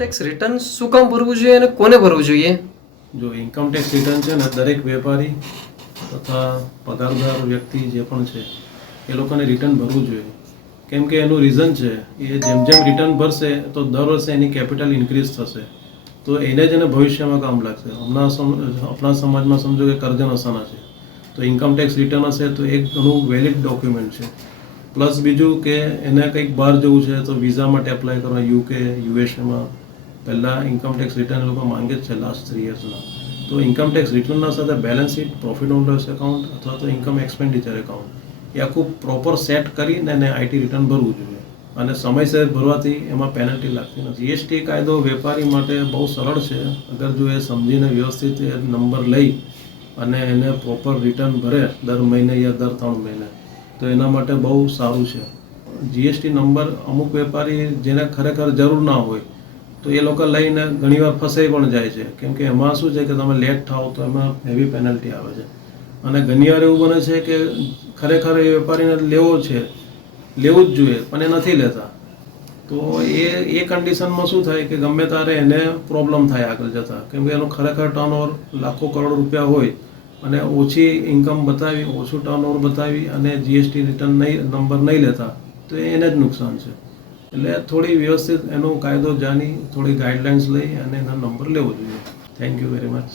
Tax return શું કામ ભરવું જોઈએ અને કોને ભરવું જોઈએ? જો ઇન્કમ ટેક્સ રિટર્ન છે ને દરેક વેપારી તથા પગારદાર વ્યક્તિ જે પણ છે એ લોકોને રિટર્ન ભરવું જોઈએ. કેમ કે એનું રીઝન છે એ જેમ જેમ રિટર્ન ભરશે તો દર વર્ષે એની કેપિટલ ઇન્ક્રીઝ થશે, તો એને જ એને ભવિષ્યમાં કામ લાગશે. આપણા સમાજમાં સમજો કે કરજણ અસાના છે, તો ઇન્કમ ટેક્સ રિટર્ન હશે તો એક ઘણું વેલિડ ડોક્યુમેન્ટ છે. પ્લસ બીજું કે એને કંઈક બહાર જવું છે તો વિઝા માટે એપ્લાય કરવા યુકે યુએસએમાં પહેલાં ઇન્કમ ટેક્સ રિટર્ન લોકો માંગે જ છે લાસ્ટ 3 યર્સના. તો ઇન્કમ ટેક્સ રિટર્નના સાથે balance sheet, profit and loss account અથવા તો ઇન્કમ એક્સપેન્ડિચર એકાઉન્ટ એ આખું પ્રોપર સેટ કરીને એને આઈટી રિટર્ન ભરવું જોઈએ. અને સમયસર ભરવાથી એમાં પેનલ્ટી લાગતી નથી. જીએસટી કાયદો વેપારી માટે બહુ સરળ છે. અગર જો એ સમજીને વ્યવસ્થિત નંબર લઈ અને એને પ્રોપર રિટર્ન ભરે દર મહિને યા દર 3 મહિને, તો એના માટે બહુ સારું છે. જીએસટી નંબર અમુક વેપારી જેને ખરેખર જરૂર ના હોય તો એ લોકો લઈને ઘણીવાર ફસાઈ પણ જાય છે. કેમ કે એમાં શું છે કે તમે લેટ થાવ તો એમાં હેવી પેનલ્ટી આવે છે. અને ઘણીવાર એવું બને છે કે ખરેખર એ વેપારીને લેવું જ જોઈએ પણ એ નથી લેતા. તો એ કન્ડિશનમાં શું થાય કે ગમે ત્યારે એને પ્રોબ્લેમ થાય આગળ જતાં. કેમ કે એનું ખરેખર ટર્નઓવર લાખો કરોડ રૂપિયા હોય અને ઓછી ઇન્કમ બતાવી, ઓછું ટર્નઓવર બતાવી અને જીએસટી રિટર્ન નંબર નહીં લેતા તો એને જ નુકસાન છે. એટલે થોડી વ્યવસ્થિત એનો કાયદો જાણી, થોડી ગાઈડલાઇન્સ લઈ અને એનો નંબર લેવો જોઈએ. Thank you very much.